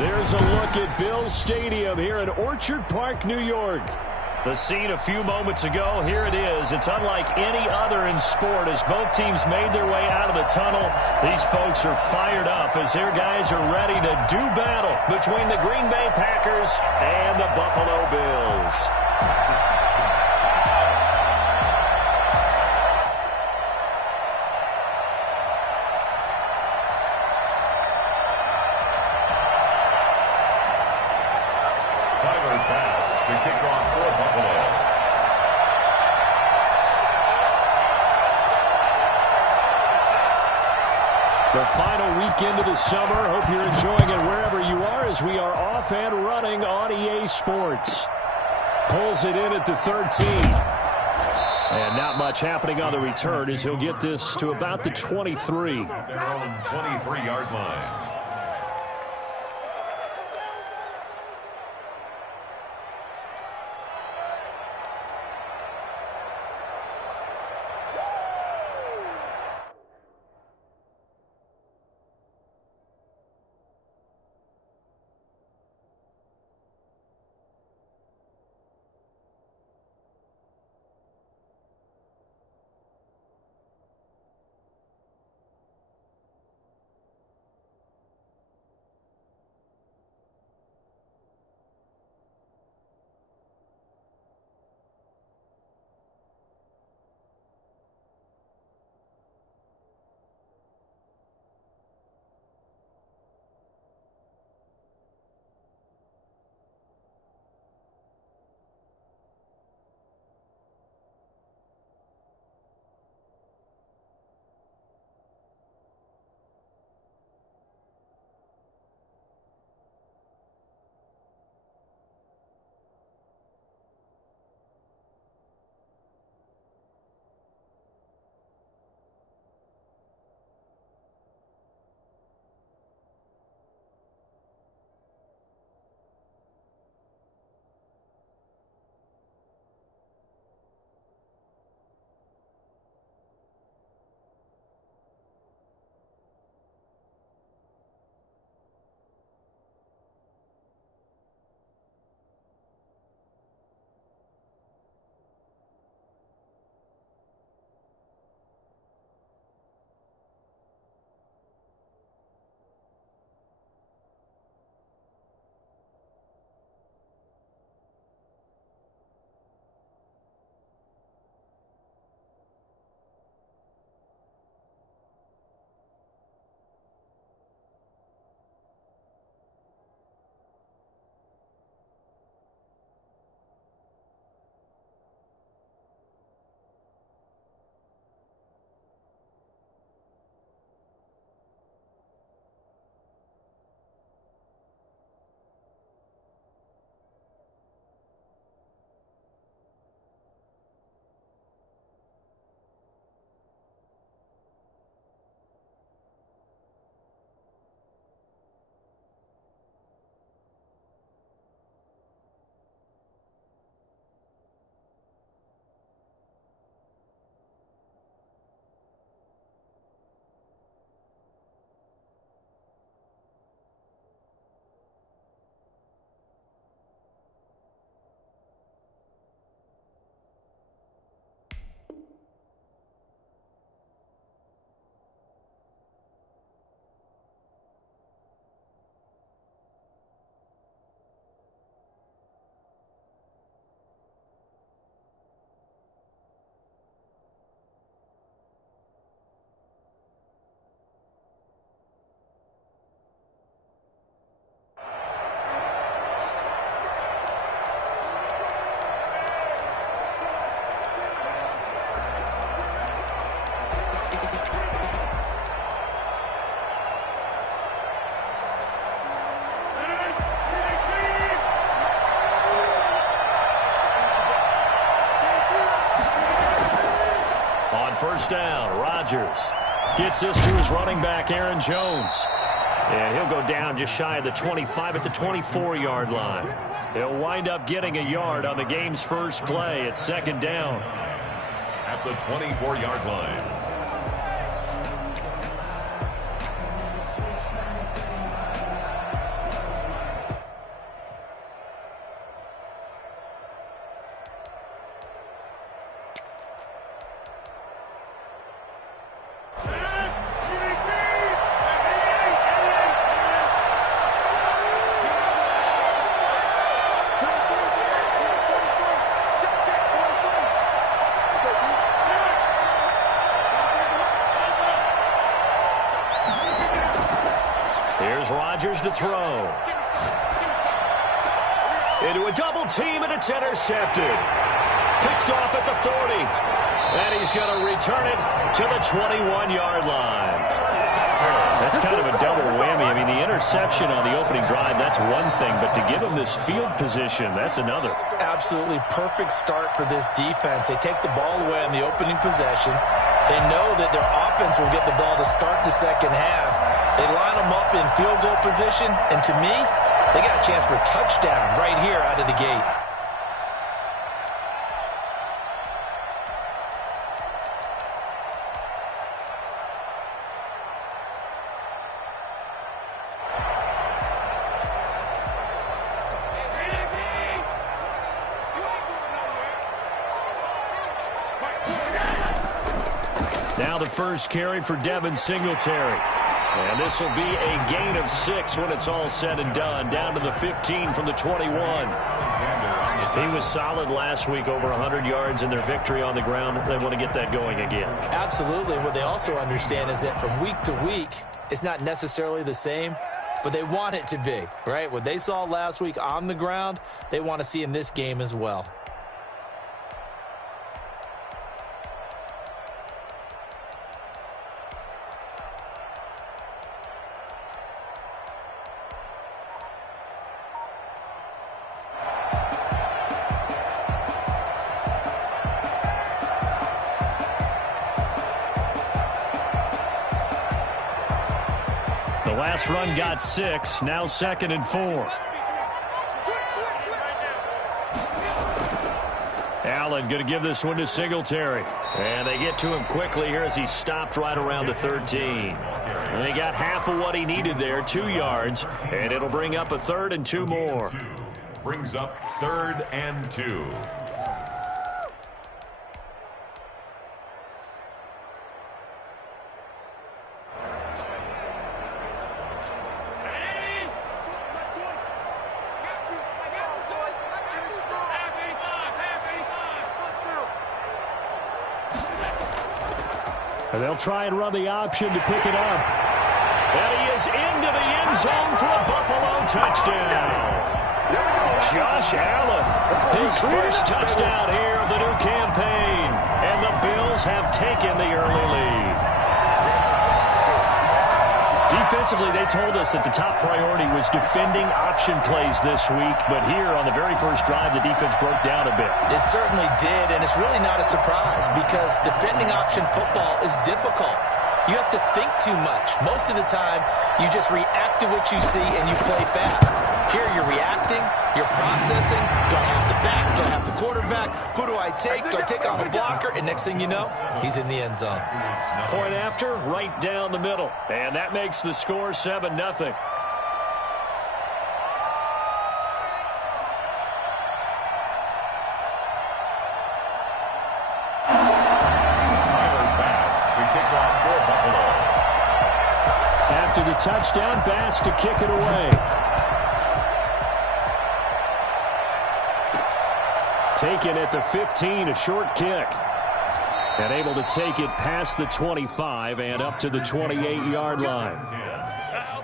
There's a look at Bills Stadium here in Orchard Park, New York. The scene a few moments ago, here it is. It's unlike any other in sport as both teams made their way out of the tunnel. These folks are fired up as their guys are ready to do battle between the Green Bay Packers and the Buffalo Bills. The final weekend of the summer. Hope you're enjoying it wherever you are as we are off and running on EA Sports. Pulls it in at the 13. And not much happening on the return as he'll get this to about the 23. Their own 23-yard line. First down, Rodgers gets this to his running back, Aaron Jones. And he'll go down just shy of the 25 at the 24-yard line. He'll wind up getting a yard on the game's first play at second down. At the 24-yard line. Rodgers to throw. Into a double team, and it's intercepted. Picked off at the 40. And he's going to return it to the 21-yard line. That's kind of a double whammy. I mean, the interception on the opening drive, that's one thing. But to give him this field position, that's another. Absolutely perfect start for this defense. They take the ball away on the opening possession. They know that their offense will get the ball to start the second half. They line them up in field goal position. And to me, they got a chance for a touchdown right here out of the gate. Now the first carry for Devin Singletary. And this will be a gain of 6 when it's all said and done. Down to the 15 from the 21. He was solid last week, over 100 yards in their victory on the ground. They want to get that going again. Absolutely. What they also understand is that from week to week, it's not necessarily the same, but they want it to be, right? What they saw last week on the ground, they want to see in this game as well. The last run got 6, now 2nd and 4. Allen going to give this one to Singletary. And they get to him quickly here as he stopped right around the 13. And they got half of what he needed there, 2 yards. And it'll bring up a 3rd and 2 more. Brings up 3rd and 2. And they'll try and run the option to pick it up. And he is into the end zone for a Buffalo touchdown. Josh Allen, his first touchdown here of the new campaign. And the Bills have taken the early lead. Defensively, they told us that the top priority was defending option plays this week. But here on the very first drive, the defense broke down a bit. It certainly did, and it's really not a surprise because defending option football is difficult. You have to think too much. Most of the time, you just react to what you see and you play fast. Here you're reacting, you're processing. Do I have the back? Do I have the quarterback? Who do I take? Do I take on a blocker? And next thing you know, he's in the end zone. Point after, right down the middle. And that makes the score 7-0. After the touchdown, Bass to kick it away. Taken at the 15, a short kick. And able to take it past the 25 and up to the 28-yard line.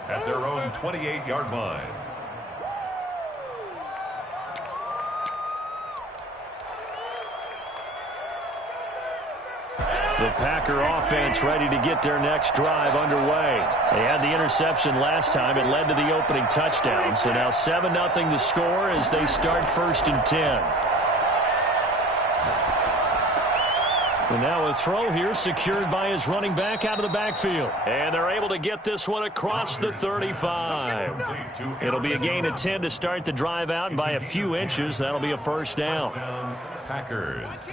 At their own 28-yard line. The Packer offense ready to get their next drive underway. They had the interception last time. It led to the opening touchdown. So now 7-0 the score as they start 1st and 10. And now a throw here secured by his running back out of the backfield. And they're able to get this one across the 35. It'll be a gain of 10 to start the drive out, and by a few inches, that'll be a first down. Packers.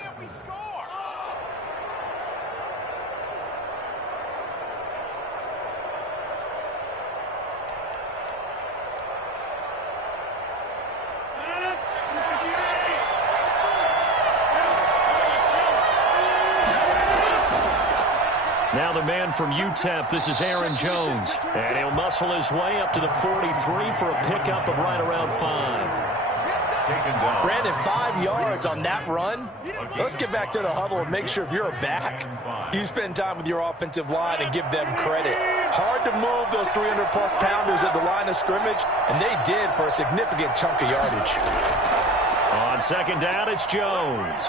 Now the man from UTEP, this is Aaron Jones. And he'll muscle his way up to the 43 for a pickup of right around 5. taken down. Brandon, 5 yards on that run. Let's get back to the huddle and make sure if you're a back, you spend time with your offensive line and give them credit. Hard to move those 300-plus pounders at the line of scrimmage, and they did for a significant chunk of yardage. On second down, it's Jones.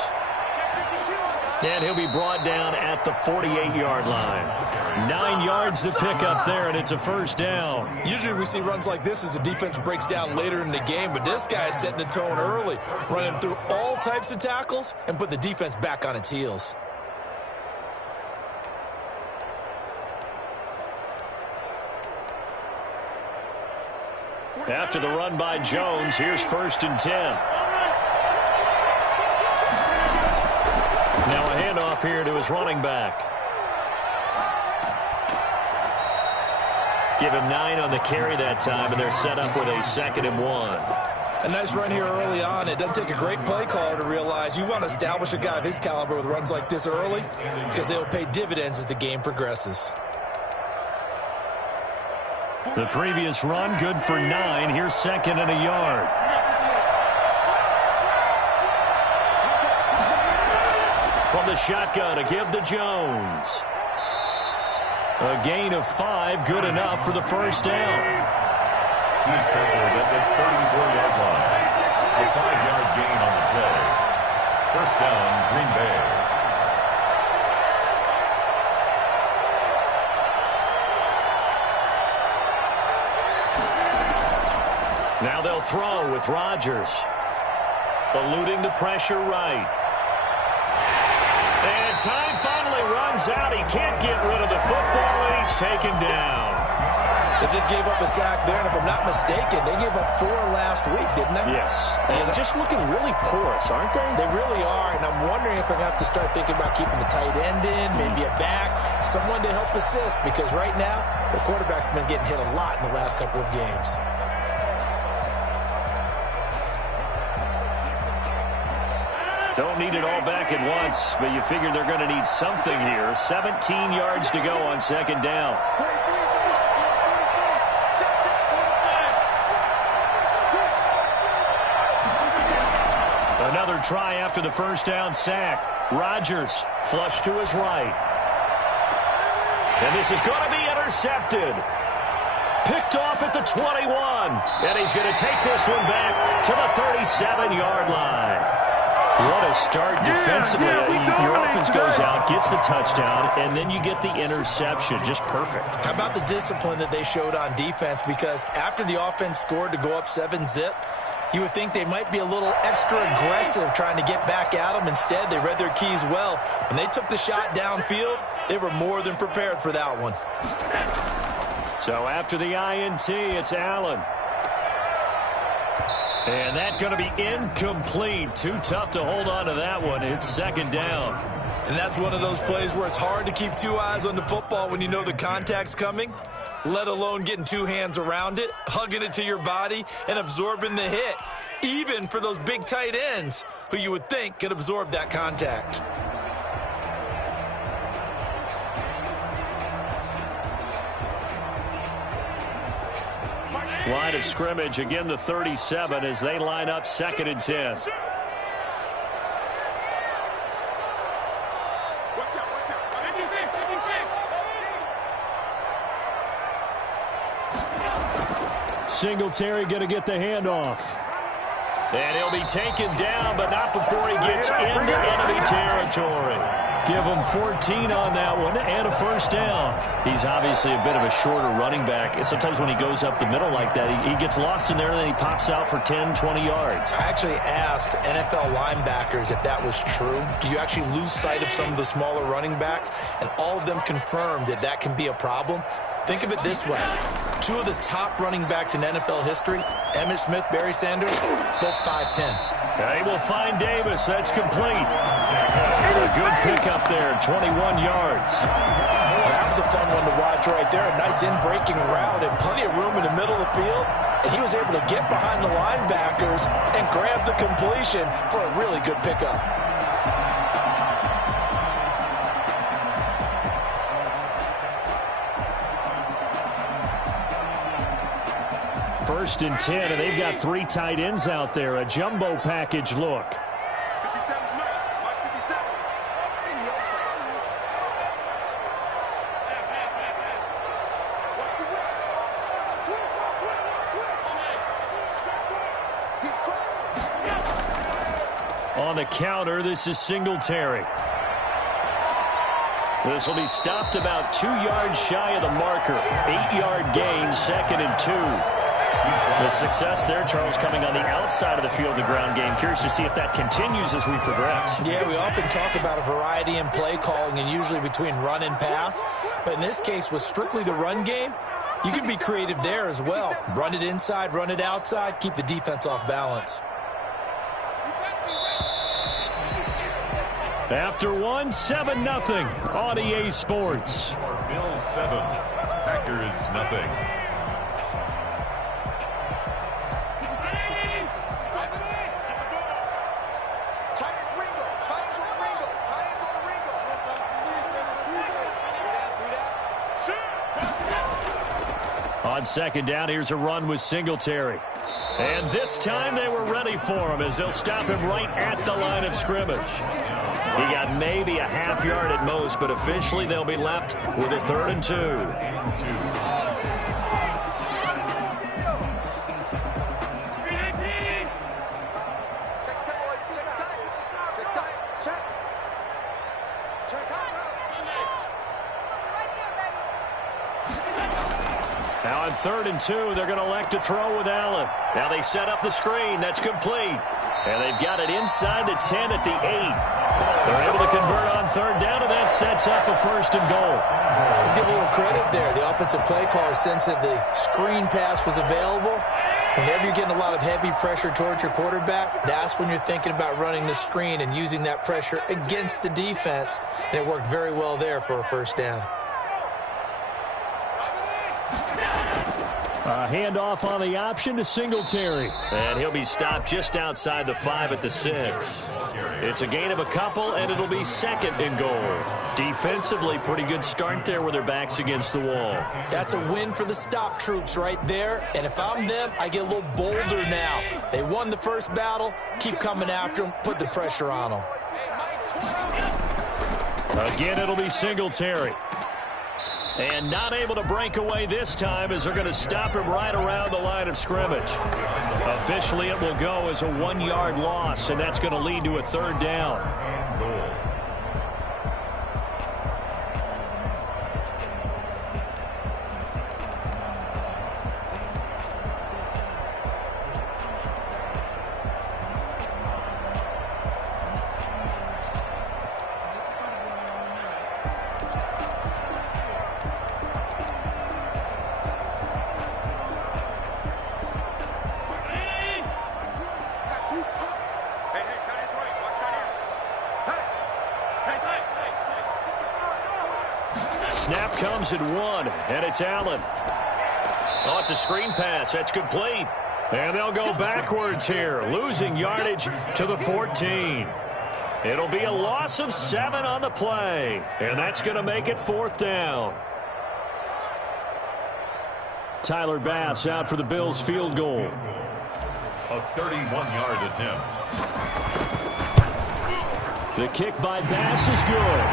And he'll be brought down at the 48-yard line. 9 yards to pick up there, and it's a first down. Usually we see runs like this as the defense breaks down later in the game, but this guy is setting the tone early, running through all types of tackles and put the defense back on its heels. After the run by Jones, here's 1st and 10. Now a handoff here to his running back. Give him 9 on the carry that time, and they're set up with a 2nd and 1. A nice run here early on. It doesn't take a great play caller to realize you want to establish a guy of his caliber with runs like this early because they'll pay dividends as the game progresses. The previous run, good for 9. Here's 2nd and a yard. From the shotgun, a give to Jones. A gain of 5, good enough for the first down. He's tackled at the 34-yard line. A 5-yard gain on the play. First down, Green Bay. Now they'll throw with Rodgers. Eluding the pressure right. And time finally runs out. He can't get rid of the football, and he's taken down. They just gave up a sack there, and if I'm not mistaken, they gave up 4 last week, didn't they? Yes. And just looking really porous, aren't they? They really are, and I'm wondering if I'm going to have to start thinking about keeping the tight end in, maybe a back, someone to help assist, because right now, the quarterback's been getting hit a lot in the last couple of games. Don't need it all back at once, but you figure they're going to need something here. 17 yards to go on 2nd down. Another try after the first down sack. Rodgers flush to his right. And this is going to be intercepted. Picked off at the 21. And he's going to take this one back to the 37-yard line. What a start defensively. Your offense goes out, gets the touchdown, and then you get the interception. Just perfect. How about the discipline that they showed on defense? Because after the offense scored to go up 7-zip, you would think they might be a little extra aggressive trying to get back at them. Instead, they read their keys well. When they took the shot downfield, they were more than prepared for that one. So after the INT, it's Allen. And that's going to be incomplete. Too tough to hold on to that one. It's 2nd down. And that's one of those plays where it's hard to keep 2 eyes on the football when you know the contact's coming, let alone getting 2 hands around it, hugging it to your body, and absorbing the hit, even for those big tight ends who you would think could absorb that contact. Line of scrimmage, again the 37 as they line up 2nd and 10. Singletary going to get the handoff. And he'll be taken down, but not before he gets into enemy territory. Give him 14 on that one and a first down. He's obviously a bit of a shorter running back. Sometimes when he goes up the middle like that, he gets lost in there and then he pops out for 10, 20 yards. I actually asked NFL linebackers if that was true. Do you actually lose sight of some of the smaller running backs? And all of them confirmed that that can be a problem. Think of it this way. 2 of the top running backs in NFL history, Emmitt Smith, Barry Sanders, both 5'10". They will find Davis. That's complete. A good pickup there, 21 yards. Well, that was a fun one to watch right there. A nice in-breaking route and plenty of room in the middle of the field. And he was able to get behind the linebackers and grab the completion for a really good pickup. 1st and 10, and they've got 3 tight ends out there. A jumbo package look. On the counter, this is Singletary. This will be stopped about 2 yards shy of the marker. 8-yard gain, 2nd and 2. The success there, Charles, coming on the outside of the field, the ground game. Curious to see if that continues as we progress. Yeah, we often talk about a variety in play calling and usually between run and pass. But in this case, with strictly the run game, you can be creative there as well. Run it inside, run it outside, keep the defense off balance. After 1, 7-0 on EA Sports. Bills 7, Packers nothing. On 2nd down, here's a run with Singletary. And this time they were ready for him as they'll stop him right at the line of scrimmage. He got maybe a half yard at most, but officially they'll be left with a 3rd and 2. Now on 3rd and 2, they're going to elect to throw with Allen. Now they set up the screen. That's complete. And they've got it inside the 10 at the 8. They're able to convert on 3rd down, and that sets up a 1st and goal. Let's give a little credit there. The offensive play caller sensed that the screen pass was available. Whenever you're getting a lot of heavy pressure towards your quarterback, that's when you're thinking about running the screen and using that pressure against the defense. And it worked very well there for a 1st down. A handoff on the option to Singletary. And he'll be stopped just outside the 5 at the 6. It's a gain of a couple, and it'll be 2nd and goal. Defensively, pretty good start there with their backs against the wall. That's a win for the stop troops right there. And if I'm them, I get a little bolder now. They won the first battle. Keep coming after them. Put the pressure on them. Again, it'll be Singletary. And not able to break away this time as they're going to stop him right around the line of scrimmage. Officially, it will go as a 1-yard loss, and that's going to lead to a 3rd down. Snap comes at 1, and it's Allen. Oh, it's a screen pass. That's complete. And they'll go backwards here, losing yardage to the 14. It'll be a loss of 7 on the play, and that's going to make it 4th down. Tyler Bass out for the Bills field goal. A 31-yard attempt. The kick by Bass is good.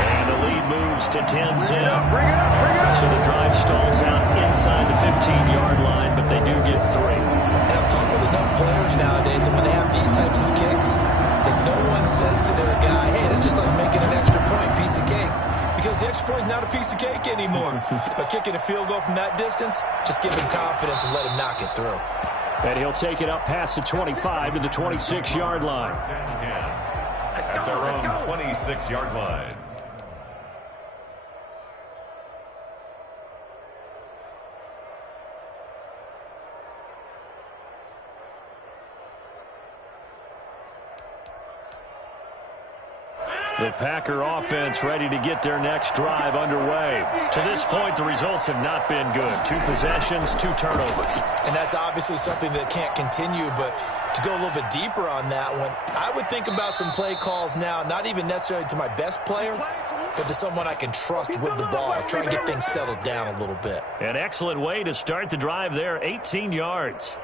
And the lead moves to 10-10. So the drive stalls out inside the 15-yard line, but they do get 3. And I've talked with enough players nowadays, and when they have these types of kicks, that no one says to their guy, hey, that's just like making an extra point, piece of cake. Because the extra point is not a piece of cake anymore. But kicking a field goal from that distance, just give him confidence and let him knock it through. And he'll take it up past the 25 to the 26-yard line. At their own 26-yard line. The Packer offense ready to get their next drive underway. To this point, the results have not been good. 2 possessions, 2 turnovers. And that's obviously something that can't continue, but to go a little bit deeper on that one, I would think about some play calls now, not even necessarily to my best player, but to someone I can trust with the ball, try and get things settled down a little bit. An excellent way to start the drive there, 18 yards.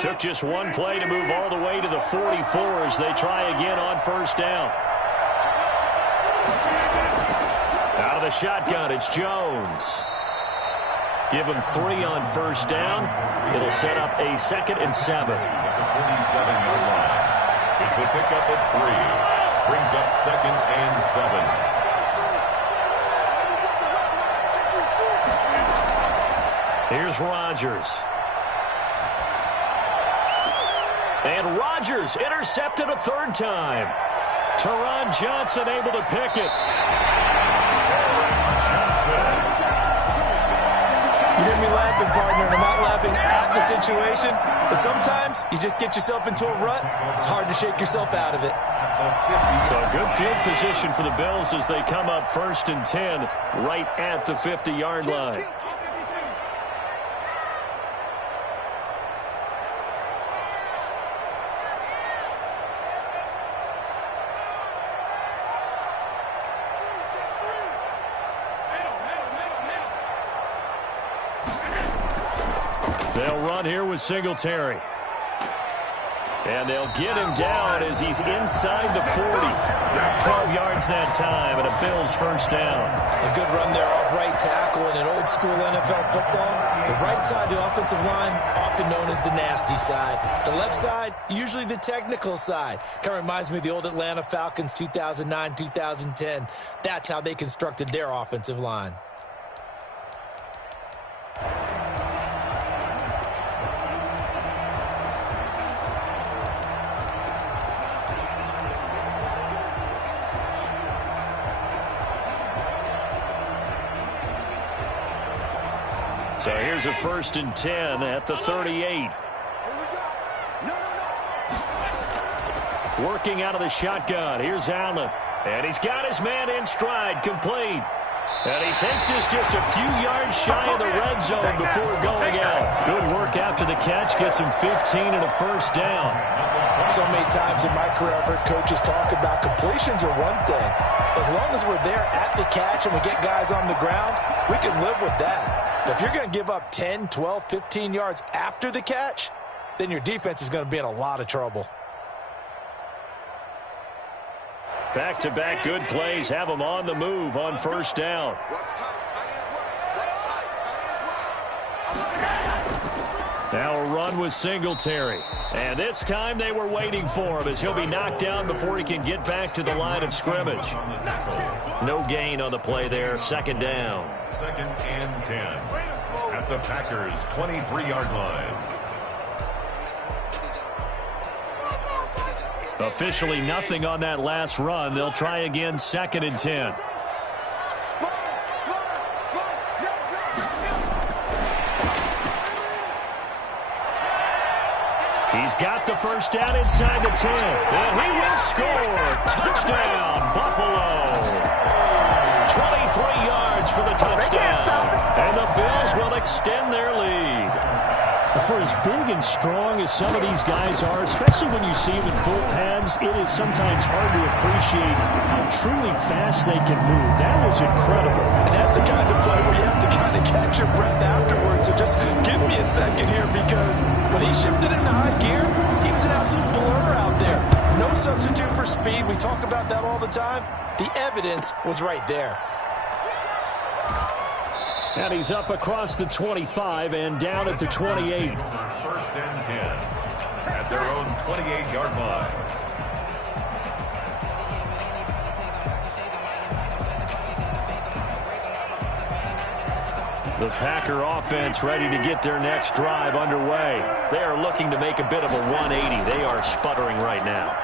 Took just one play to move all the way to the 44 as they try again on first down. Out of the shotgun, it's Jones. Give him 3 on first down. It'll set up a 2nd and 7. At the 47-yard line. It's a pickup at 3. Brings up 2nd and 7. Here's Rodgers. And Rodgers intercepted a 3rd time. Taron Johnson able to pick it. You hear me laughing, partner, and I'm not laughing at the situation, but sometimes you just get yourself into a rut. It's hard to shake yourself out of it. So good field position for the Bills as they come up 1st and 10 right at the 50-yard line. They'll run here with Singletary. And they'll get him down as he's inside the 40. 12 yards that time and a Bills first down. A good run there off right tackle in an old school NFL football. The right side of the offensive line, often known as the nasty side. The left side, usually the technical side. Kind of reminds me of the old Atlanta Falcons 2009-2010. That's how they constructed their offensive line. So here's a 1st and 10 at the 38. Working out of the shotgun. Here's Allen. And he's got his man in stride, complete. And he takes this just a few yards shy of the red zone before going out. Good work after the catch. Gets him 15 and a first down. So many times in my career, I've heard coaches talk about completions are one thing. As long as we're there at the catch and we get guys on the ground, we can live with that. But if you're going to give up 10, 12, 15 yards after the catch, then your defense is going to be in a lot of trouble. Back-to-back good plays have them on the move on first down. Now a run with Singletary. And this time they were waiting for him as he'll be knocked down before he can get back to the line of scrimmage. No gain on the play there. 2nd down. 2nd and 10 at the Packers' 23-yard line. Officially nothing on that last run. They'll try again 2nd and 10. He's got the first down inside the 10. And he will score. Touchdown, Buffalo. 23 yards for the touchdown. And the Bills will extend their lead. For as big and strong as some of these guys are, especially when you see them in full pads, it is sometimes hard to appreciate how truly fast they can move. That was incredible. And that's the kind of play where you have to kind of catch your breath afterwards. So just give me a second here, because when he shifted into high gear, he was an absolute blur out there. No substitute for speed. We talk about that all the time. The evidence was right there. And he's up across the 25 and down at the 28. 1st and 10 at their own 28-yard line. The Packer offense ready to get their next drive underway. They are looking to make a bit of a 180. They are sputtering right now.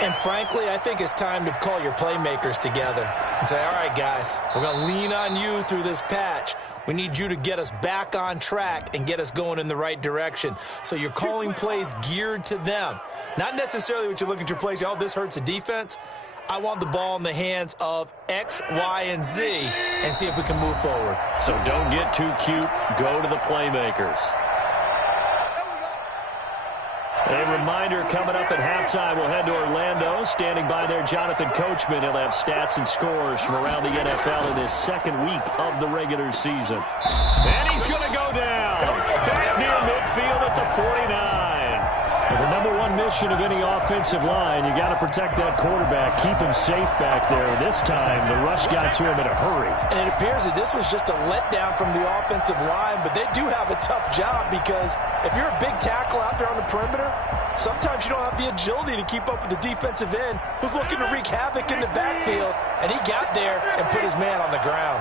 And frankly, I think it's time to call your playmakers together and say, all right, guys, we're going to lean on you through this patch. We need you to get us back on track and get us going in the right direction. So you're calling plays geared to them. Not necessarily what you look at your plays, oh, this hurts the defense. I want the ball in the hands of X, Y, and Z and see if we can move forward. So don't get too cute. Go to the playmakers. A reminder coming up at halftime, we'll head to Orlando. Standing by there, Jonathan Coachman. He'll have stats and scores from around the NFL in this second week of the regular season. And he's going to go down. Back near midfield at the 49. And the number one mission of any offensive line, you got to protect that quarterback, keep him safe back there. This time, the rush got to him in a hurry. And it appears that this was just a letdown from the offensive line, but they do have a tough job because if you're a big tackle out there on the perimeter, sometimes you don't have the agility to keep up with the defensive end who's looking to wreak havoc in the backfield, and he got there and put his man on the ground.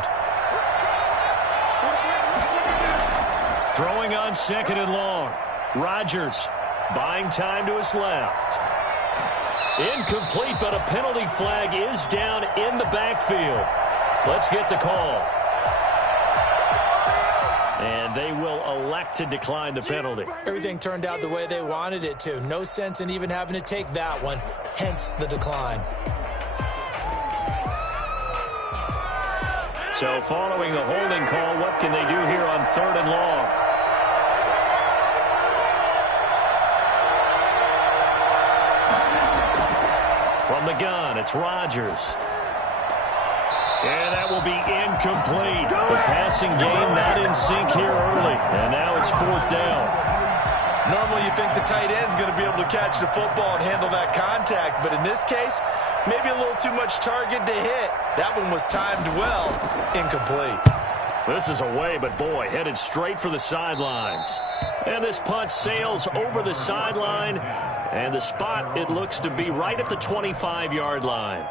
Throwing on second and long. Rodgers buying time to his left. Incomplete, but a penalty flag is down in the backfield. Let's get the call. And they will elect to decline the penalty. Everything turned out the way they wanted it to. No sense in even having to take that one, hence the decline. So following the holding call, what can they do here on third and long? From the gun, it's Rodgers. And that will be incomplete. The passing game not in sync here early. And now it's fourth down. Normally you think the tight end's going to be able to catch the football and handle that contact. But in this case, maybe a little too much target to hit. That one was timed well. Incomplete. This is away, but boy, headed straight for the sidelines. And this punt sails over the sideline. And the spot, it looks to be right at the 25-yard line.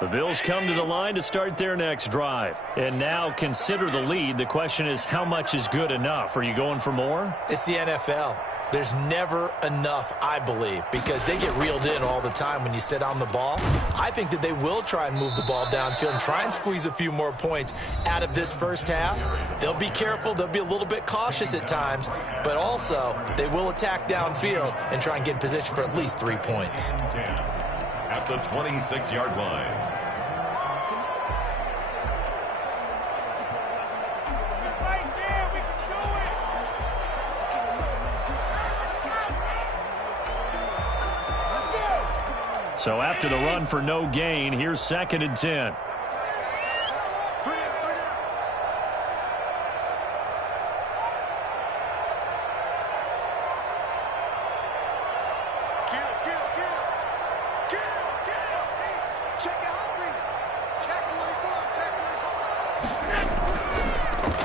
The Bills come to the line to start their next drive. And now consider the lead. The question is, how much is good enough? Are you going for more? It's the NFL. There's never enough, I believe, because they get reeled in all the time when you sit on the ball. I think that they will try and move the ball downfield and try and squeeze a few more points out of this first half. They'll be careful. They'll be a little bit cautious at times, but also they will attack downfield and try and get in position for at least 3 points. At the 26-yard line. So after the run for no gain, here's second and 10.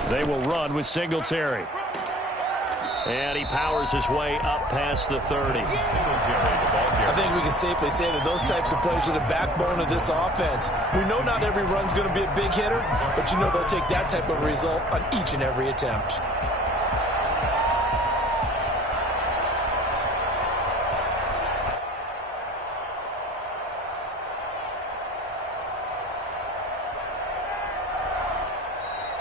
They will run with Singletary. And he powers his way up past the 30. I think we can safely say that those types of plays are the backbone of this offense. We know not every run's going to be a big hitter, but you know they'll take that type of result on each and every attempt.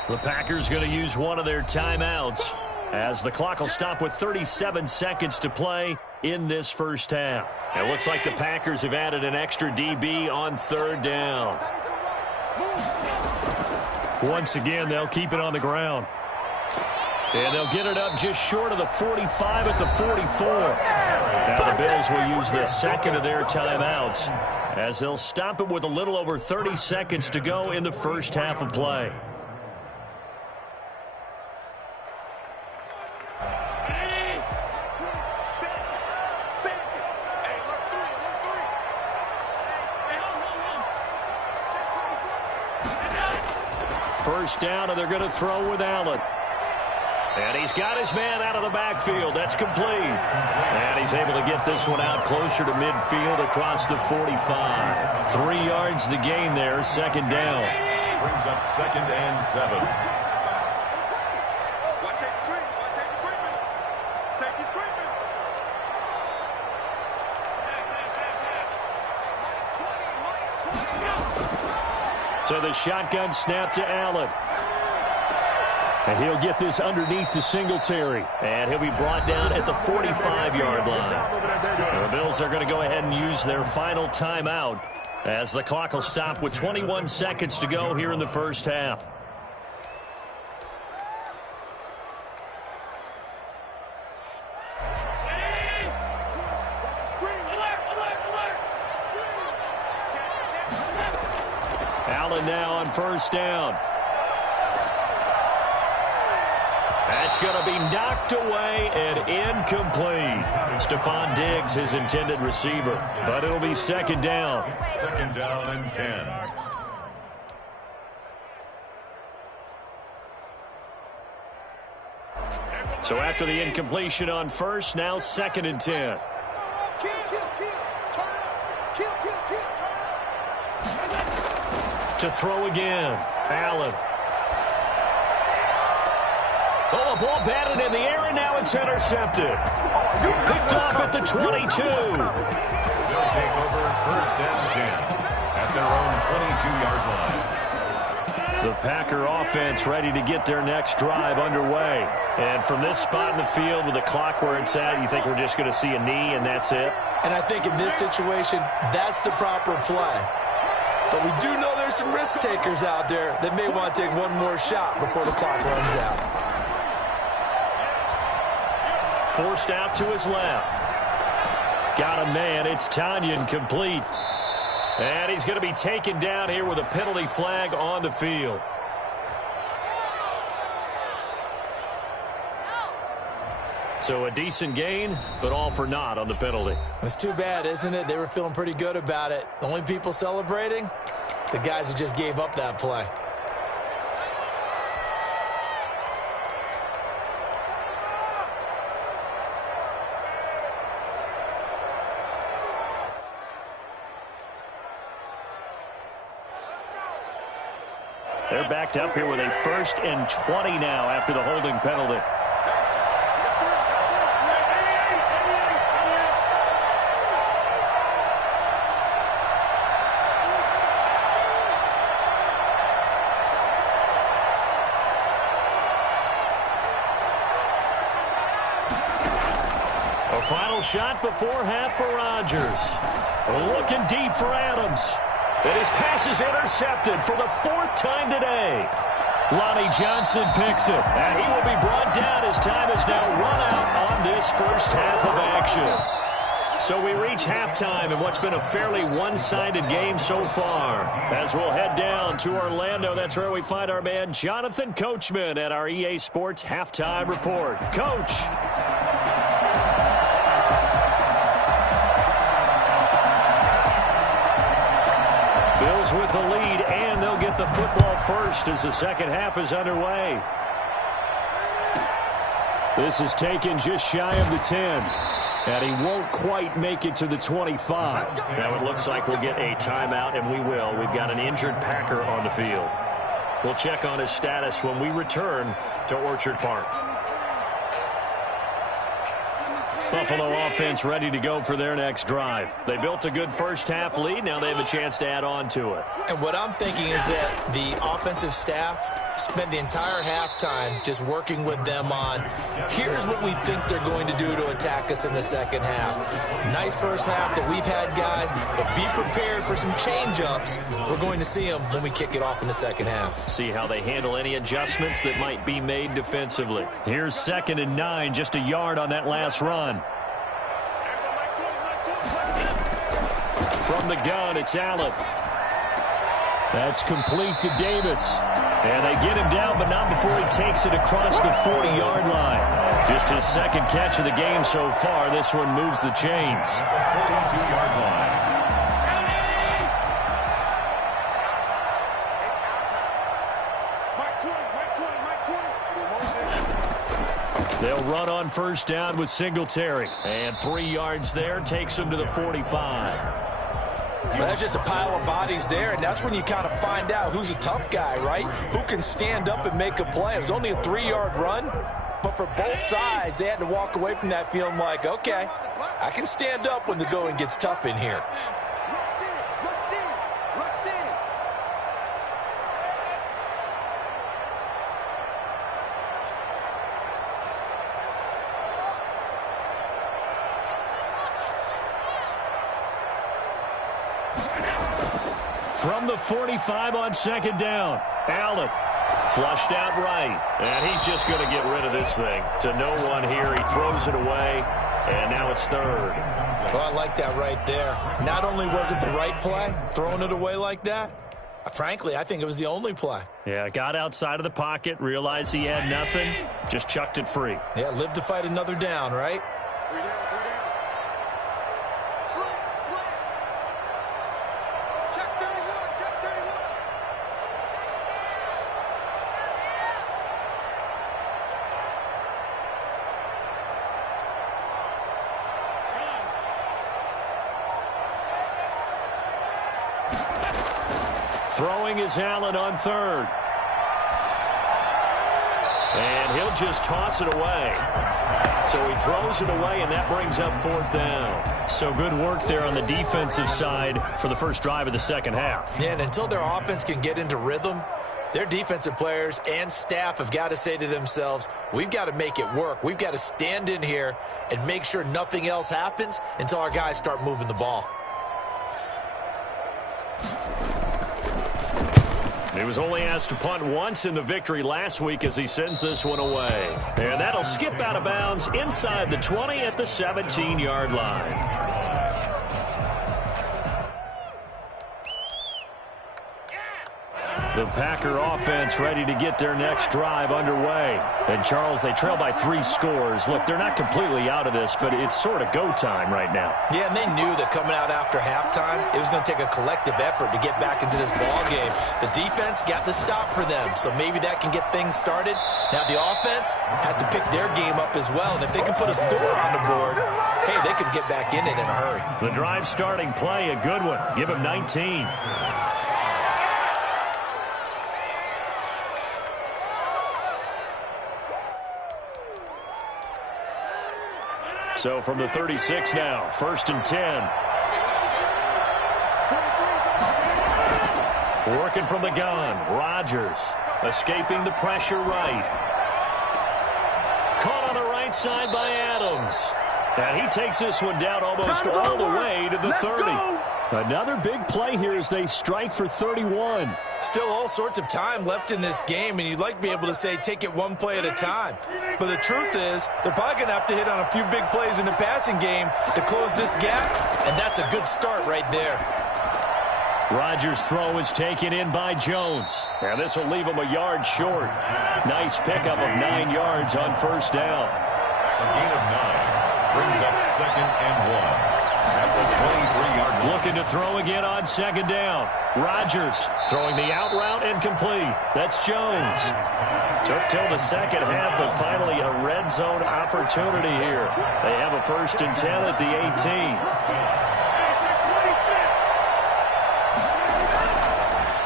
The Packers going to use one of their timeouts as the clock will stop with 37 seconds to play in this first half. It looks like the Packers have added an extra DB on third down. Once again, they'll keep it on the ground. And they'll get it up just short of the 45 at the 44. Now the Bills will use the second of their timeouts as they'll stop it with a little over 30 seconds to go in the first half of play. First down, and they're going to throw with Allen. And he's got his man out of the backfield. That's complete. And he's able to get this one out closer to midfield across the 45. 3 yards the gain there, second down. Brings up second and 7. So the shotgun snap to Allen. And he'll get this underneath to Singletary. And he'll be brought down at the 45-yard line. And the Bills are going to go ahead and use their final timeout As the clock will stop with 21 seconds to go here in the first half. Allen now on first down. That's going to be knocked away and incomplete. Stephon Diggs, his intended receiver. But it'll be second down. Second down and 10. So after the incompletion on first, now second and 10. To throw again. Allen. Oh, a ball batted in the air, and now it's intercepted. Picked off at the 22. They'll take over first and 10 at their own 22-yard line. The Packer offense ready to get their next drive underway. And from this spot in the field with the clock where it's at, you think we're just going to see a knee and that's it? And I think in this situation, that's the proper play. But we do know there's some risk takers out there that may want to take one more shot before the clock runs out. Forced out to his left. Got a man. It's Tanyan complete. And he's going to be taken down here with a penalty flag on the field. So a decent gain, but all for naught on the penalty. It's too bad, isn't it? They were feeling pretty good about it. The only people celebrating, the guys who just gave up that play. They're backed up here with a 1st and 20 now after the holding penalty. A final shot before half for Rodgers. Looking deep for Adams. And his pass is intercepted for the 4th time today. Lonnie Johnson picks it. And he will be brought down as time is now run out on this first half of action. So we reach halftime in what's been a fairly one-sided game so far. As we'll head down to Orlando, that's where we find our man Jonathan Coachman at our EA Sports Halftime Report. Coach. Bills with the lead, and they'll get the football first as the second half is underway. This is taken just shy of the 10. And he won't quite make it to the 25. Now it looks like we'll get a timeout, and we will. We've got an injured Packer on the field. We'll check on his status when we return to Orchard Park. Buffalo offense ready to go for their next drive. They built a good first half lead. Now they have a chance to add on to it. And what I'm thinking is that the offensive staff spent the entire halftime just working with them on, here's what we think they're going to do to attack us in the second half. Nice first half that we've had, guys, but be prepared for some change-ups. We're going to see them when we kick it off in the second half. See how they handle any adjustments that might be made defensively. Here's 2nd and 9, just a yard on that last run. From the gun, it's Allen. That's complete to Davis. And they get him down, but not before he takes it across the 40-yard line. Just his second catch of the game so far. This one moves the chains. 42-yard line. They'll run on first down with Singletary. And 3 yards there takes him to the 45. Well, that's just a pile of bodies there, and that's when you kind of find out who's a tough guy, right? Who can stand up and make a play. It was only a 3-yard run, but for both sides, they had to walk away from that feeling like, okay, I can stand up when the going gets tough in here. From the 45 on second down. Allen flushed out right. And he's just going to get rid of this thing. To no one here. He throws it away. And now it's third. Well, I like that right there. Not only was it the right play, throwing it away like that, frankly, I think it was the only play. Yeah, got outside of the pocket, realized he had nothing, just chucked it free. Yeah, live to fight another down, right? Throwing is Allen on third. And he'll just toss it away. So he throws it away, and that brings up fourth down. So good work there on the defensive side for the first drive of the second half. Yeah, and until their offense can get into rhythm, their defensive players and staff have got to say to themselves, we've got to make it work. We've got to stand in here and make sure nothing else happens until our guys start moving the ball. He was only asked to punt once in the victory last week as he sends this one away. And that'll skip out of bounds inside the 20 at the 17-yard line. The Packer offense ready to get their next drive underway. And, Charles, they trail by 3 scores. Look, they're not completely out of this, but it's sort of go time right now. Yeah, and they knew that coming out after halftime, it was going to take a collective effort to get back into this ball game. The defense got the stop for them, so maybe that can get things started. Now the offense has to pick their game up as well, and if they can put a score on the board, hey, they could get back in it in a hurry. The drive starting play, a good one. Give him 19. So from the 36 now, 1st and 10. Working from the gun, Rodgers escaping the pressure right. Caught on the right side by Adams. And he takes this one down almost all the way to the 30. Another big play here as they strike for 31. Still all sorts of time left in this game, and you'd like to be able to say take it one play at a time. But the truth is, they're probably going to have to hit on a few big plays in the passing game to close this gap, and that's a good start right there. Rodgers' throw is taken in by Jones. And this will leave him a yard short. Nice pickup of 9 yards on first down. A gain of 9 brings up 2nd and 1. At the 23-yard line. Looking to throw again on second down. Rodgers throwing the out route and complete. That's Jones. Took till the second half, but finally a red zone opportunity here. They have a 1st and 10 at the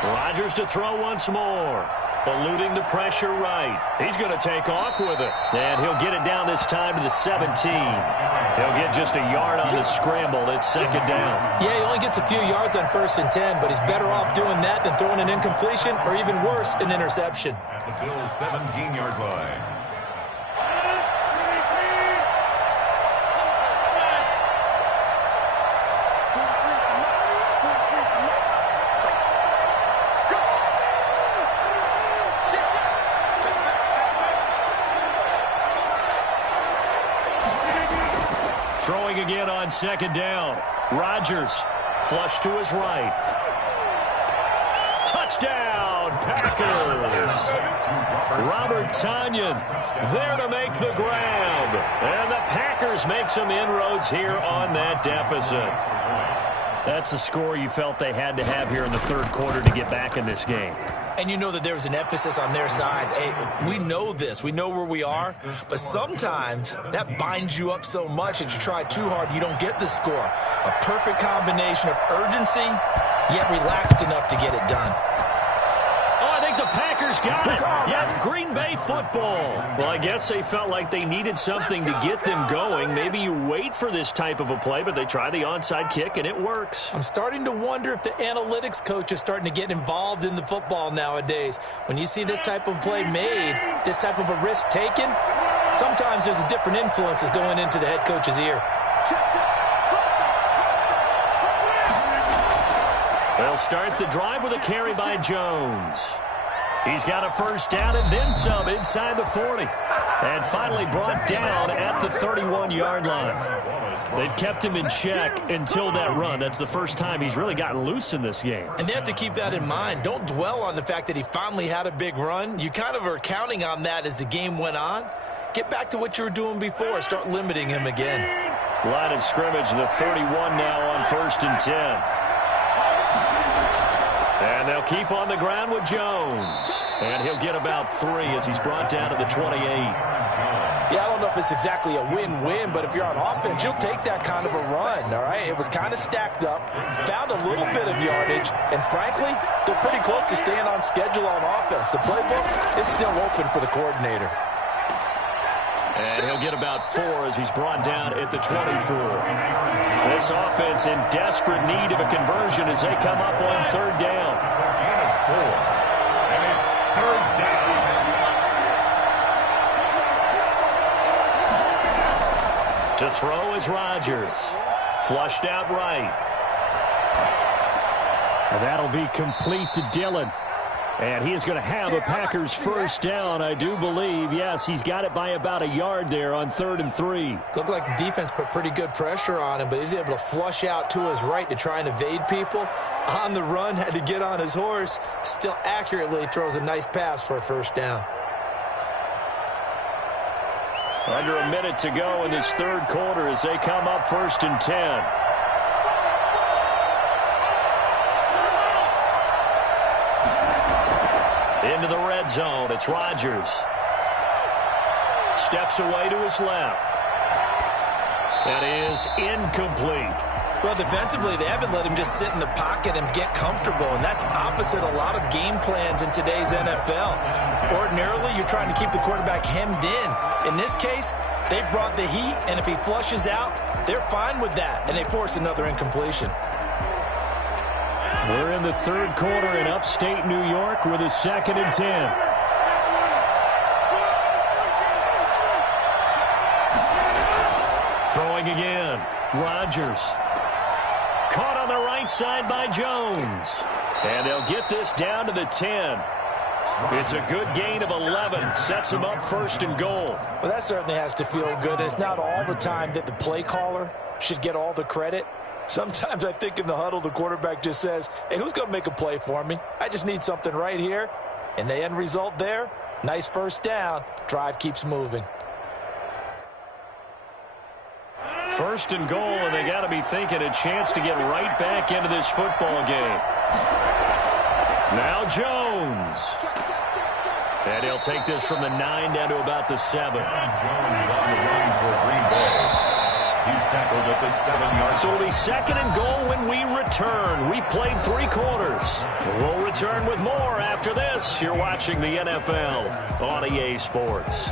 18. Rodgers to throw once more. Eluding the pressure right. He's going to take off with it. And he'll get it down this time to the 17. He'll get just a yard on the scramble. It's second down. Yeah, he only gets a few yards on 1st and 10, but he's better off doing that than throwing an incompletion or even worse, an interception. At the Bills' 17-yard line. Throwing again on second down. Rodgers flush to his right. Touchdown, Packers. Robert Tonyan there to make the grab. And the Packers make some inroads here on that deficit. That's a score you felt they had to have here in the third quarter to get back in this game. And you know that there was an emphasis on their side. Hey, we know this. We know where we are. But sometimes that binds you up so much that you try too hard, you don't get the score. A perfect combination of urgency, yet relaxed enough to get it done. Oh, I think the Packers got it. Yep, Green Bay football. Well, I guess they felt like they needed something to get them going. Maybe you wait for this type of a play, but they try the onside kick, and it works. I'm starting to wonder if the analytics coach is starting to get involved in the football nowadays. When you see this type of play made, this type of a risk taken, sometimes there's a different influences going into the head coach's ear. They'll start the drive with a carry by Jones. He's got a first down and then some inside the 40. And finally brought down at the 31-yard line. They've kept him in check until that run. That's the first time he's really gotten loose in this game. And they have to keep that in mind. Don't dwell on the fact that he finally had a big run. You kind of are counting on that as the game went on. Get back to what you were doing before. Start limiting him again. Line of scrimmage, the 31 now on 1st and 10. And they'll keep on the ground with Jones. And he'll get about 3 as he's brought down to the 28. Yeah, I don't know if it's exactly a win-win, but if you're on offense, you'll take that kind of a run, all right? It was kind of stacked up, found a little bit of yardage, and frankly, they're pretty close to staying on schedule on offense. The playbook is still open for the coordinator. And he'll get about 4 as he's brought down at the 24. This offense in desperate need of a conversion as they come up on 3rd down. And it's 3rd down. To throw is Rodgers. Flushed out right. And that'll be complete to Dillon. And he is going to have a Packers first down, I do believe. Yes, he's got it by about a yard there on 3rd and 3. Looked like the defense put pretty good pressure on him, but he's able to flush out to his right to try and evade people. On the run, had to get on his horse. Still accurately throws a nice pass for a first down. Under a minute to go in this 3rd quarter as they come up 1st and 10. Into the red zone. It's Rodgers. Steps away to his left. That is incomplete. Well, defensively, they haven't let him just sit in the pocket and get comfortable, and that's opposite a lot of game plans in today's NFL. Ordinarily, you're trying to keep the quarterback hemmed in. In this case, they brought the heat, and if he flushes out, they're fine with that, and they force another incompletion. We're in the 3rd quarter in upstate New York with a 2nd and 10. Throwing again. Rodgers. Caught on the right side by Jones. And they'll get this down to the 10. It's a good gain of 11. Sets them up 1st and goal. Well, that certainly has to feel good. It's not all the time that the play caller should get all the credit. Sometimes I think in the huddle, the quarterback just says, hey, who's going to make a play for me? I just need something right here. And the end result there, nice first down. Drive keeps moving. 1st and goal, and they got to be thinking a chance to get right back into this football game. Now Jones. And he'll take this from the 9 down to about the 7. Jones on the run for Green Bay. He's tackled at the 7-yard. So it'll be 2nd and goal when we return. We've played 3 quarters. We'll return with more after this. You're watching the NFL on EA Sports.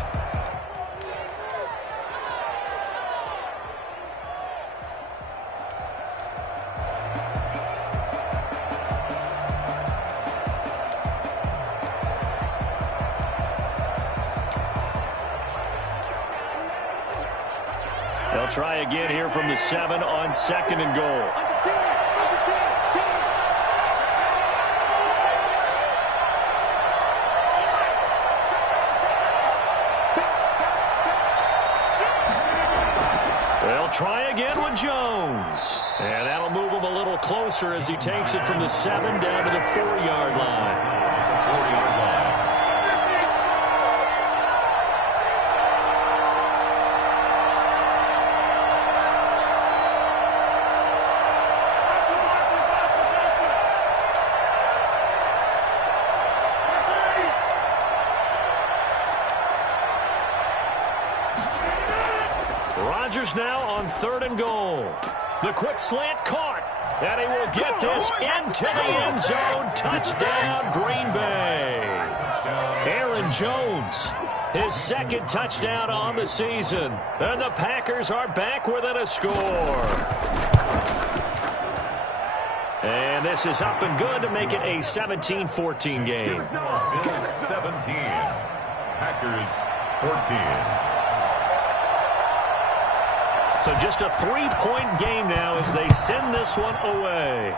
They'll try again here from the 7 on 2nd and goal. They'll try again with Jones. And that'll move him a little closer as he takes it from the 7 down to the 4-yard line. 4-yard line. Rodgers now on 3rd and goal. The quick slant caught. And he will get this into the end zone. Touchdown, Green Bay. Aaron Jones, his 2nd touchdown on the season. And the Packers are back within a score. And this is up and good to make it a 17-14 game. Bills 17. Packers 14. So just a 3-point game now as they send this one away.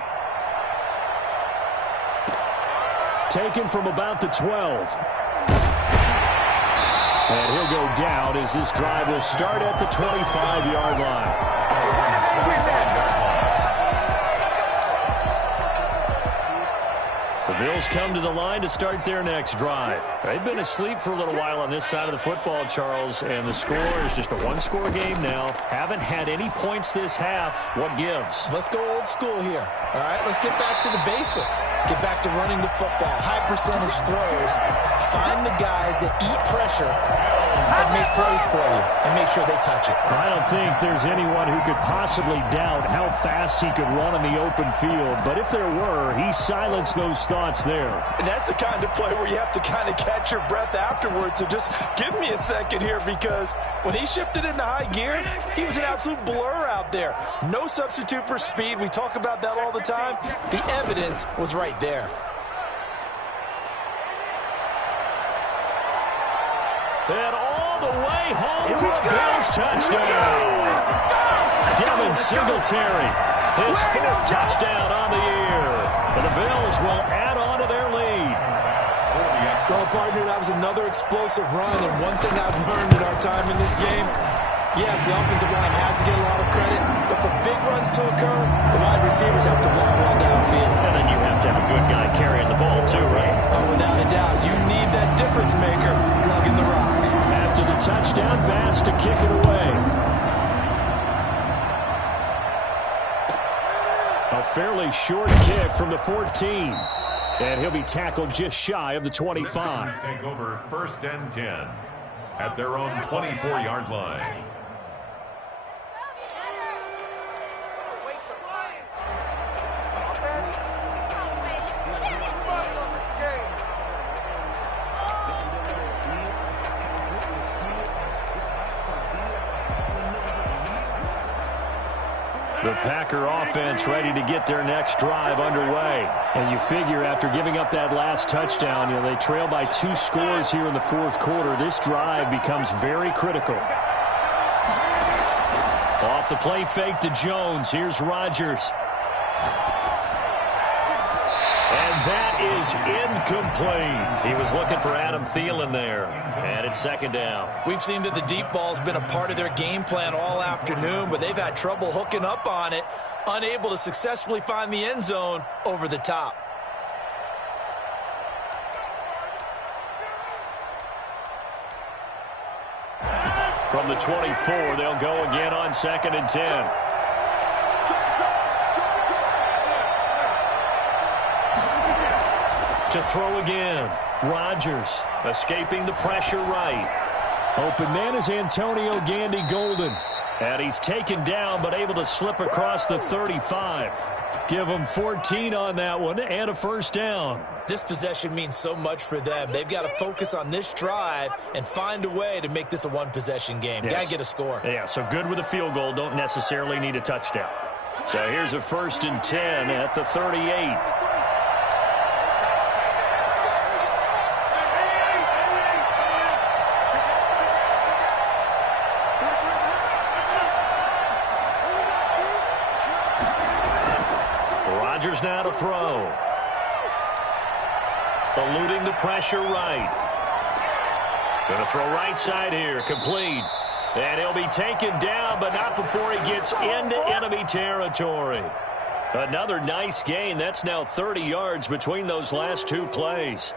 Taken from about the 12. And he'll go down as this drive will start at the 25-yard line. The Bills come to the line to start their next drive. They've been asleep for a little while on this side of the football, Charles, and the score is just a one-score game now. Haven't had any points this half. What gives? Let's go old school here. All right, let's get back to the basics. Get back to running the football, high percentage throws. Find the guys that eat pressure and make plays for you and make sure they touch it. I don't think there's anyone who could possibly doubt how fast he could run in the open field. But if there were, he silenced those thoughts there. And that's the kind of play where you have to kind of catch your breath afterwards. So just give me a second here, because when he shifted into high gear, he was an absolute blur out there. No substitute for speed. We talk about that all the time. The evidence was right there. And all the way home for a Bills touchdown. Devin Singletary, his fourth touchdown on the year. And the Bills will add on to their lead. Well, partner, that was another explosive run, and one thing I've learned in our time in this game, yes, the offensive line has to get a lot of credit, but for big runs to occur, the wide receivers have to block well downfield. And then you have to have a good guy carrying the ball too, right? Oh, without a doubt. You need that difference maker plugging the rock. After the touchdown, Bass to kick it away. A fairly short kick from the 14. And he'll be tackled just shy of the 25. Take over 1st and 10 at their own 24-yard line. The Packer offense ready to get their next drive underway. And you figure after giving up that last touchdown, they trail by 2 scores here in the fourth quarter. This drive becomes very critical. Off the play fake to Jones. Here's Rodgers. And that is incomplete. He was looking for Adam Thielen there. And it's 2nd down. We've seen that the deep ball's been a part of their game plan all afternoon, but they've had trouble hooking up on it, unable to successfully find the end zone over the top. From the 24, they'll go again on 2nd and 10. To throw again. Rodgers escaping the pressure right. Open man is Antonio Gandy Golden. And he's taken down but able to slip across the 35. Give him 14 on that one and a 1st down. This possession means so much for them. They've got to focus on this drive and find a way to make this a one-possession game. Yes. Got to get a score. Yeah, so good with a field goal. Don't necessarily need a touchdown. So here's a 1st and 10 at the 38. Rodgers now to throw. Eluding the pressure right. Going to throw right side here. Complete. And he'll be taken down, but not before he gets into enemy territory. Another nice gain. That's now 30 yards between those last 2 plays.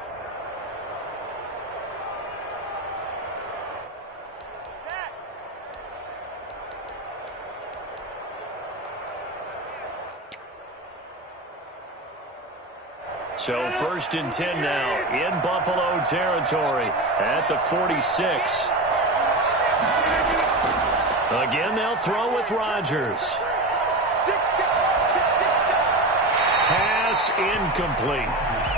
So 1st and 10 now in Buffalo territory at the 46. Again, they'll throw with Rodgers. Pass incomplete.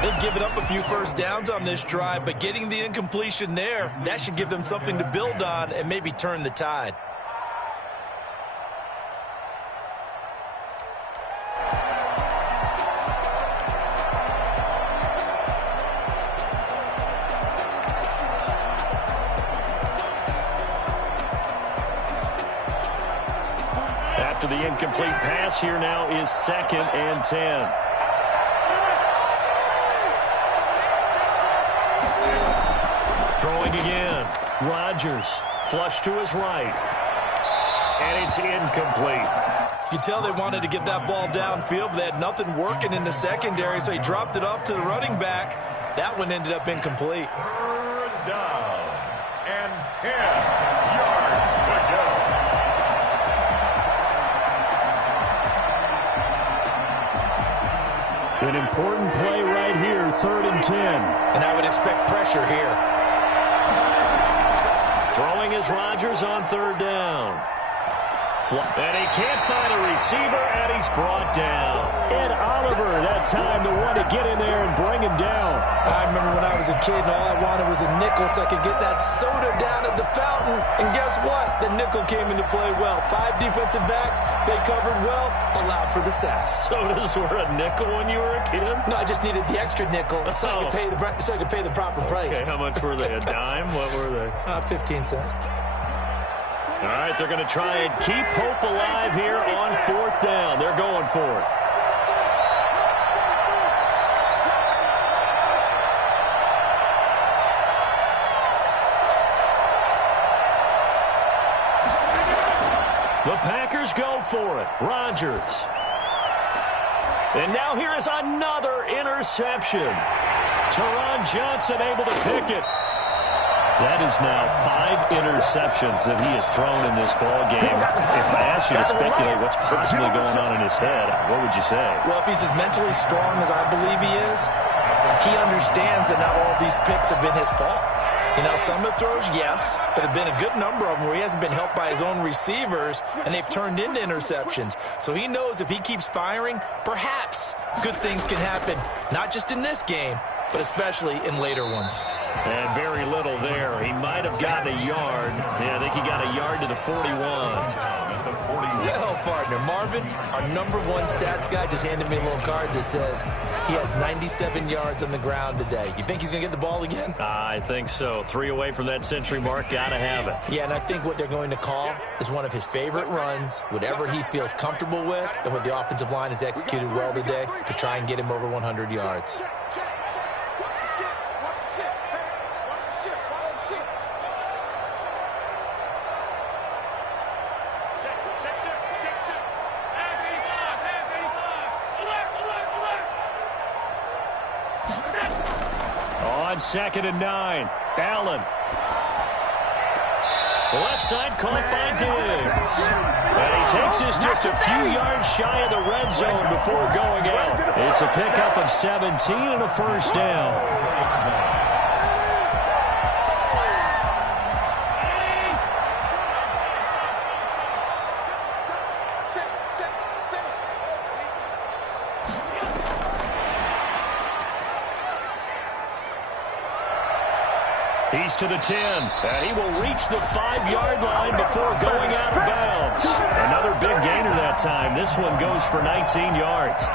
They've given up a few 1st downs on this drive, but getting the incompletion there, that should give them something to build on and maybe turn the tide. After the incomplete pass, here now is 2nd and 10. throwing again. Rodgers, flush to his right. And it's incomplete. You can tell they wanted to get that ball downfield, but they had nothing working in the secondary, so he dropped it off to the running back. That one ended up incomplete. Third down and 10 yards to go. An important play right here, 3rd and 10. And I would expect pressure here. Throwing is Rodgers on 3rd down. And he can't find a receiver, and he's brought down. Ed Oliver, that time, the one to get in there and bring him down. I remember when I was a kid and all I wanted was a nickel so I could get that soda down at the fountain. And guess what? The nickel came into play well. 5 defensive backs, they covered well, allowed for the sacks. Sodas were a nickel when you were a kid? No, I just needed the extra nickel so I could pay the proper price. Okay, how much were they? A dime? What were they? 15 cents. All right, they're going to try and keep hope alive here on 4th down. They're going for it. The Packers go for it. Rodgers. And now here is another interception. Taron Johnson able to pick it. That is now 5 interceptions that he has thrown in this ball game. If I asked you to speculate what's possibly going on in his head, what would you say? Well, if he's as mentally strong as I believe he is, he understands that not all these picks have been his fault. You know, some of the throws, yes, but there have been a good number of them where he hasn't been helped by his own receivers, and they've turned into interceptions. So he knows if he keeps firing, perhaps good things can happen, not just in this game, but especially in later ones. And very little there. He might have gotten a yard. Yeah, I think he got a yard to the 41. Yo, partner, Marvin, our #1 stats guy, just handed me a little card that says he has 97 yards on the ground today. You think he's going to get the ball again? I think so. 3 away from that century mark. Got to have it. Yeah, and I think what they're going to call is one of his favorite runs, whatever he feels comfortable with, and what the offensive line has executed well today to try and get him over 100 yards. On 2nd and 9, Allen. Left side caught by Diggs. And he takes this just a few yards shy of the red zone before going out. It's a pickup of 17 and a 1st down. He's to the 10, and he will reach the 5-yard line before going out of bounds. Another big gainer that time. This one goes for 19 yards.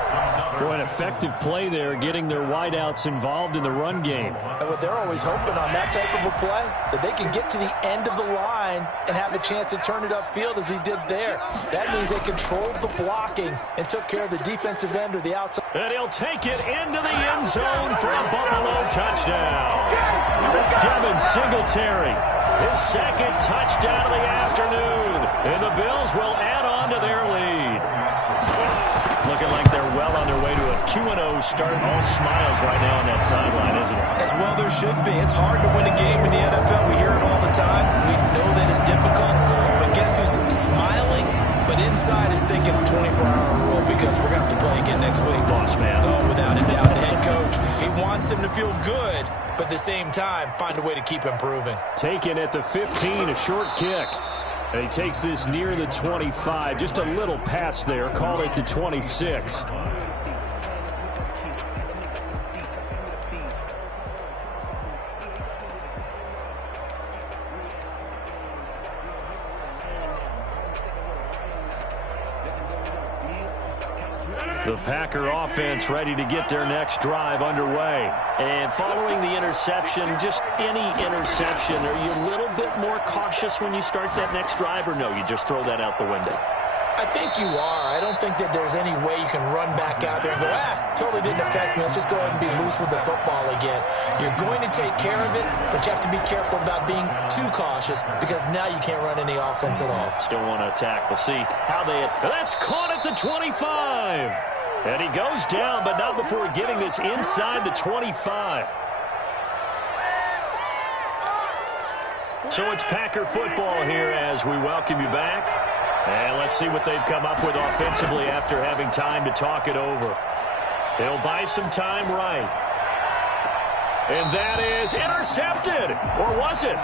Boy, an effective play there, getting their wideouts involved in the run game. And what they're always hoping on that type of a play, that they can get to the end of the line and have a chance to turn it upfield as he did there. That means they controlled the blocking and took care of the defensive end or the outside. And he'll take it into the end zone for a Buffalo touchdown. Devin Singletary, his 2nd touchdown of the afternoon. And the Bills will add on to their lead. Looking like they're well on their way to a 2-0 start. All smiles right now on that sideline, isn't it? As well there should be. It's hard to win a game in the NFL. We hear it all the time. We know that it's difficult. But guess who's smiling? But inside is thinking 24-hour rule because we're going to have to play again next week. Boss man. Oh, without a doubt. The head coach, he wants them to feel good, but at the same time, find a way to keep improving. Taken at the 15, a short kick. And he takes this near the 25. Just a little pass there. Call it the 26. The Packer offense ready to get their next drive underway. And following the interception, just any interception, are you a little bit more cautious when you start that next drive, or no, you just throw that out the window? I think you are. I don't think that there's any way you can run back out there and go, totally didn't affect me. Let's just go ahead and be loose with the football again. You're going to take care of it, but you have to be careful about being too cautious because now you can't run any offense at all. Still want to attack. We'll see how they... That's caught at the 25. And he goes down, but not before getting this inside the 25. So it's Packer football here as we welcome you back. And let's see what they've come up with offensively after having time to talk it over. They'll buy some time right. And that is intercepted. Or was it?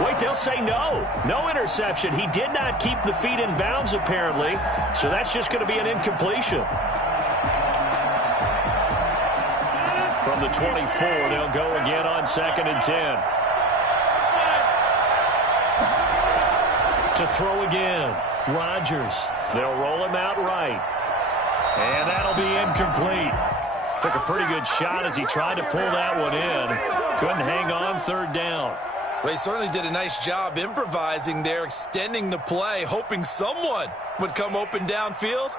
Wait, they'll say no. No interception. He did not keep the feet in bounds, apparently. So that's just going to be an incompletion. From the 24, they'll go again on 2nd and 10. To throw again. Rodgers. They'll roll him out right. And that'll be incomplete. Took a pretty good shot as he tried to pull that one in. Couldn't hang on 3rd down. They certainly did a nice job improvising there, extending the play, hoping someone would come open downfield,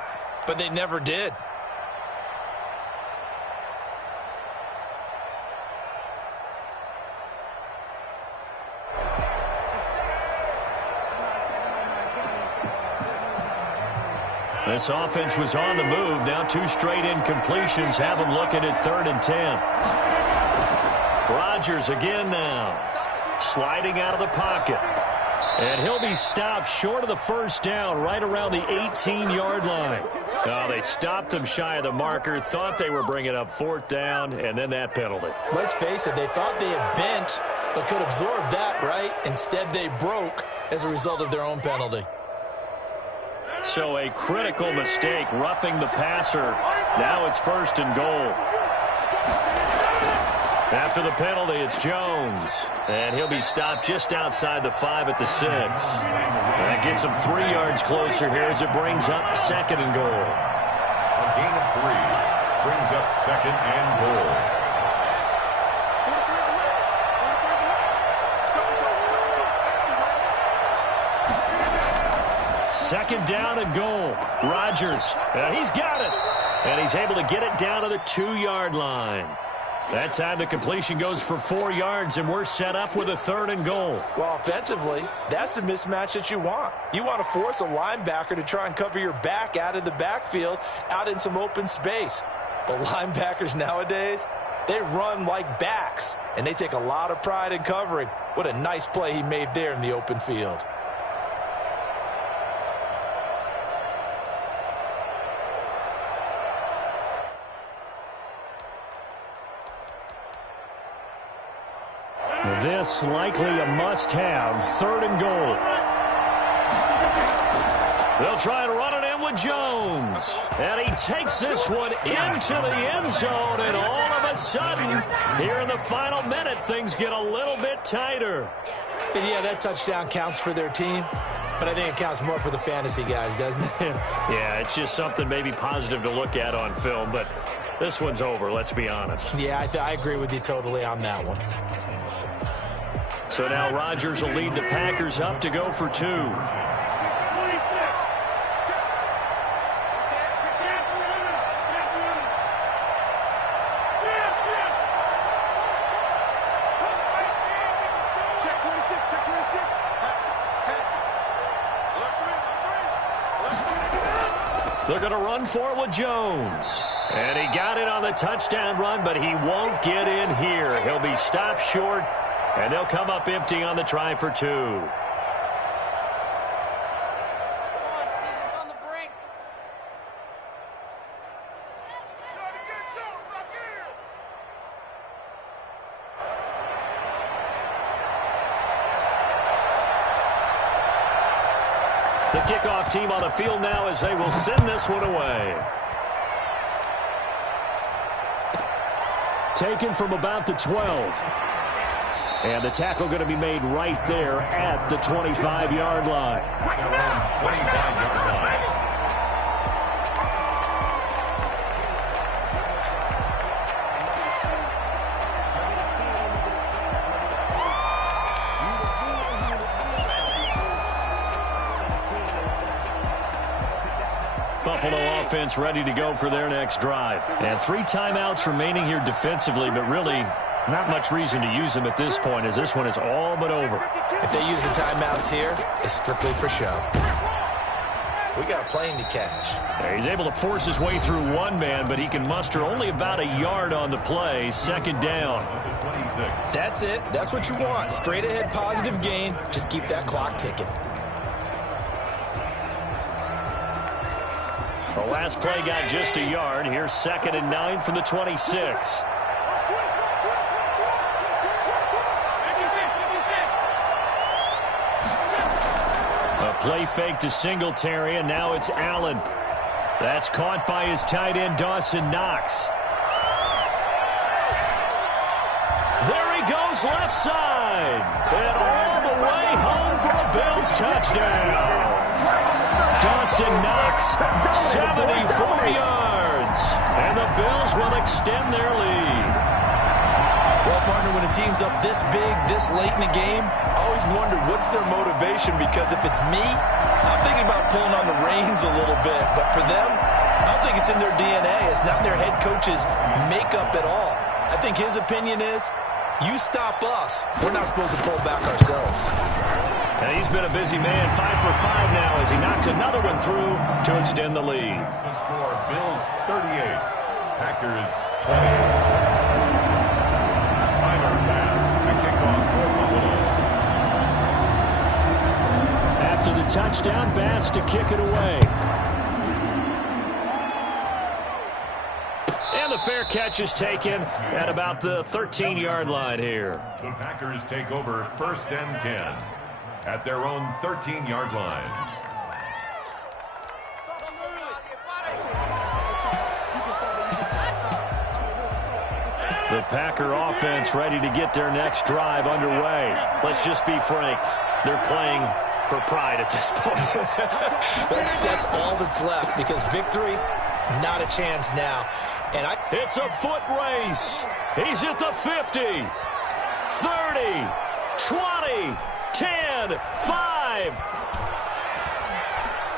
but they never did. This offense was on the move. Now 2 straight incompletions have them looking at 3rd and 10. Rodgers again now. Sliding out of the pocket. And he'll be stopped short of the 1st down right around the 18-yard line. Oh, they stopped him shy of the marker. Thought they were bringing up 4th down, and then that penalty. Let's face it, they thought they had bent, but could absorb that, right? Instead, they broke as a result of their own penalty. So a critical mistake, roughing the passer. Now it's 1st and goal. After the penalty, it's Jones. And he'll be stopped just outside the 5 at the 6. That gets him 3 yards closer here as it brings up 2nd and goal. A gain of 3 brings up 2nd and goal. Second down and goal. Rodgers, he's got it. And he's able to get it down to the 2-yard line. That time the completion goes for 4 yards, and we're set up with a 3rd and goal. Well, offensively, that's the mismatch that you want. You want to force a linebacker to try and cover your back out of the backfield, out in some open space. But linebackers nowadays, they run like backs, and they take a lot of pride in covering. What a nice play he made there in the open field. This likely a must-have. 3rd and goal. They'll try and run it in with Jones. And he takes this one into the end zone. And all of a sudden, here in the final minute, things get a little bit tighter. And yeah, that touchdown counts for their team. But I think it counts more for the fantasy guys, doesn't it? Yeah, it's just something maybe positive to look at on film. But this one's over, let's be honest. Yeah, I agree with you totally on that one. So now Rodgers will lead the Packers up to go for 2. They're going to run for it with Jones. And he got it on the touchdown run, but he won't get in here. He'll be stopped short. And they'll come up empty on the try for 2. The kickoff team on the field now as they will send this one away. Taken from about the 12. And the tackle going to be made right there at the 25-yard line. 25-yard line. Buffalo offense ready to go for their next drive. And 3 timeouts remaining here defensively, but really not much reason to use them at this point, as this one is all but over. If they use the timeouts here, it's strictly for show. We got a plane to catch. He's able to force his way through one man, but he can muster only about a yard on the play. 2nd down. That's it. That's what you want. Straight ahead positive gain. Just keep that clock ticking. The last play got just a yard. Here's 2nd and 9 from the 26. Play fake to Singletary, and now it's Allen. That's caught by his tight end, Dawson Knox. There he goes, left side. And all the way home for a Bills touchdown. Dawson Knox, 74 yards. And the Bills will extend their lead. Well, partner, when a team's up this big, this late in the game, I always wonder what's their motivation, because if it's me, I'm thinking about pulling on the reins a little bit. But for them, I don't think it's in their DNA. It's not their head coach's makeup at all. I think his opinion is, you stop us. We're not supposed to pull back ourselves. And he's been a busy man, 5 for 5 now as he knocks another one through to extend the lead. The score, Bills 38, Packers 20. After the touchdown, Bass to kick it away. And the fair catch is taken at about the 13-yard line here. The Packers take over 1st and 10 at their own 13-yard line. The Packer offense ready to get their next drive underway. Let's just be frank. They're playing for pride at this point. that's all that's left, because victory, not a chance now. And it's a foot race. He's at the 50, 30, 20, 10, 5.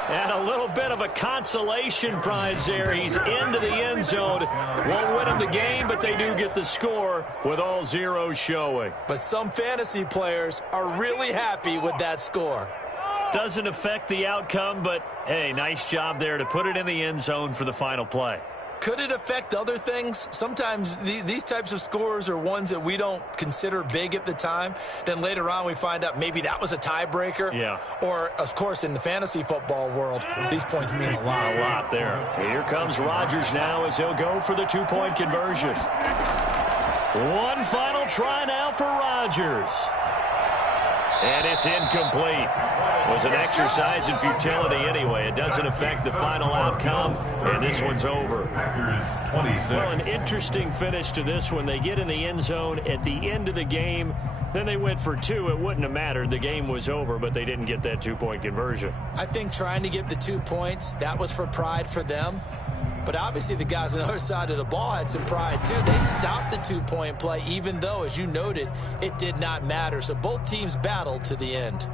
And a little bit of a consolation prize there. He's into the end zone. Won't win him the game, but they do get the score with all zeros showing. But some fantasy players are really happy with that score. Doesn't affect the outcome, but, hey, nice job there to put it in the end zone for the final play. Could it affect other things? Sometimes these types of scores are ones that we don't consider big at the time. Then later on we find out maybe that was a tiebreaker. Yeah. Or, of course, in the fantasy football world, these points mean a lot. A lot there. Here comes Rodgers now as he'll go for the 2-point conversion. One final try now for Rodgers. And it's incomplete. It was an exercise in futility anyway. It doesn't affect the final outcome, and this one's over. Packers 26. Well, an interesting finish to this one. They get in the end zone at the end of the game. Then they went for 2. It wouldn't have mattered. The game was over, but they didn't get that 2-point conversion. I think trying to get the 2 points, that was for pride for them. But obviously the guys on the other side of the ball had some pride too. They stopped the 2-point play, even though, as you noted, it did not matter. So both teams battled to the end.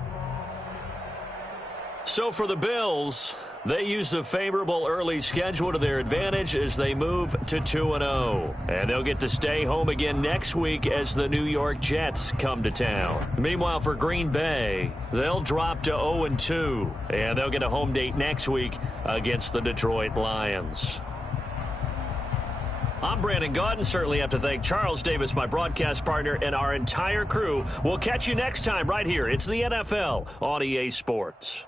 So for the Bills, they used a favorable early schedule to their advantage as they move to 2-0. And they'll get to stay home again next week as the New York Jets come to town. Meanwhile, for Green Bay, they'll drop to 0-2. And they'll get a home date next week against the Detroit Lions. I'm Brandon Gaudin. Certainly have to thank Charles Davis, my broadcast partner, and our entire crew. We'll catch you next time right here. It's the NFL on EA Sports.